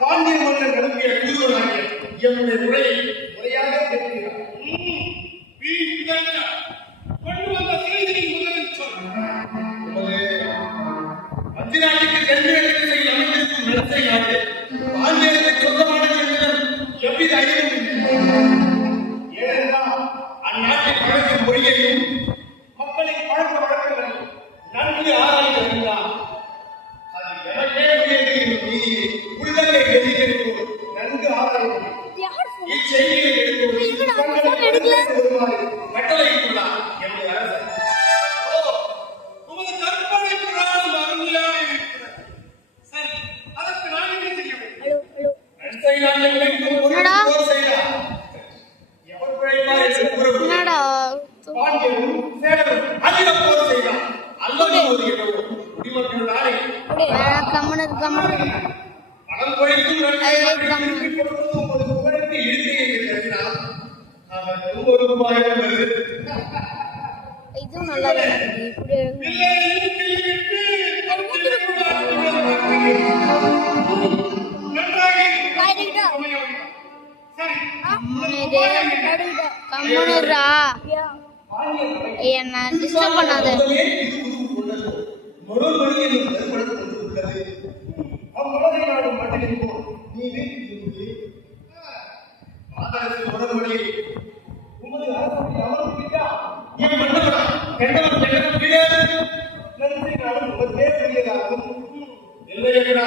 பாண்டிய மன்னன் நடத்திய தூதுவனாகிய என்னுடைய உரையை முறையாக கேட்கிறார். கொண்டு வந்த செய்தியின் முதலில் சொல். மத்திய கல்வியகத்தை செய்ய அமைந்திருக்கும் நடத்தை நாடு பாண்டியத்துக்கு சொந்தமானது என்பதன் எவ்வித அறிவும் இல்லை. ஏனென்றால் அந்நாட்டை பழக்கும் மொழியையும் மக்களின் பழக்க வழக்கங்களையும் நன்கு ஆராய்ந்து அறிந்தார். அது எனக்கே நீதியை உள்ளங்களை வெளியிடுவோம் நன்கு ஆராய்ந்து இச்செய்தியை கட்டளையிட்டுள்ளார் என்னுடைய அரசர். உமது கற்பனை புராணம் அருமையாக இருக்கிறது. சரி, அதற்கு நான் என்ன செய்ய வேண்டும்? எவர் பிழைப்பார் என்று கூறப்படும் பாண்டியரும் சேரரும் அதிக போர் செய்தார். அல்லது ஒரு இரவு குடிமக்கள் நாளை பணம் கொழிக்கும் ஒரு புகழுக்கு இழுக்கையை கருதினால் ஒரு ரூபாய் இது நல்லா என்ன டிஸ்டர்ப் பண்ணாத. இல்லையா